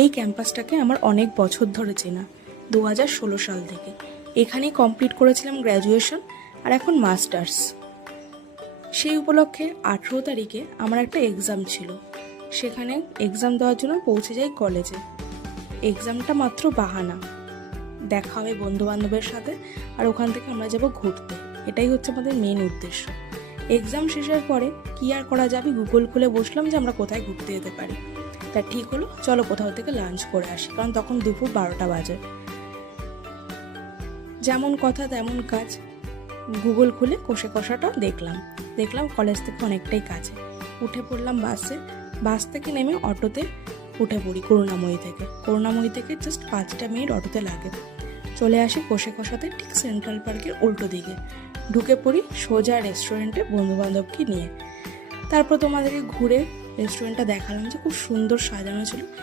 এই ক্যাম্পাসটাকে আমার অনেক বছর ধরে চেনা, 2016 সাল থেকে। এখানেই কমপ্লিট করেছিলাম গ্র্যাজুয়েশন আর এখন মাস্টার্স। সেই উপলক্ষে 18 তারিখে আমার একটা এক্সাম ছিল। সেখানে এক্সাম দেওয়ার জন্য পৌঁছে যাই কলেজে। এক্সামটা মাত্র বাহানা, দেখা হবে বন্ধুবান্ধবের সাথে, আর ওখান থেকে আমরা যাব ঘুরতে। এটাই হচ্ছে আমাদের মেন উদ্দেশ্য। এক্সাম শেষের পরে কি আর করা যাবে, গুগল খুলে বসলাম যে আমরা কোথায় ঘুরতে যেতে পারি। তা ঠিক হলো, চলো কোথাও থেকে লাঞ্চ করে আসি, কারণ তখন দুপুর 12টা বাজে। যেমন কথা তেমন কাজ, গুগল খুলে কষে কষাটা দেখলাম কলেজ থেকে অনেকটাই কাছে। উঠে পড়লাম বাসে। বাস থেকে নেমে অটোতে উঠে পড়ি করুণাময়ী থেকে জাস্ট 5টা মিনিট অটোতে লাগে। চলে আসি কষে কষাতে ঠিক সেন্ট্রাল পার্কের উল্টো দিকে। ঢুকে পড়ি সোজা রেস্টুরেন্টে বন্ধুবান্ধবকে নিয়ে। তারপর তোমাদেরকে ঘুরে রেস্টুরেন্টটা দেখালাম যে খুব সুন্দর সাজানো ছিল,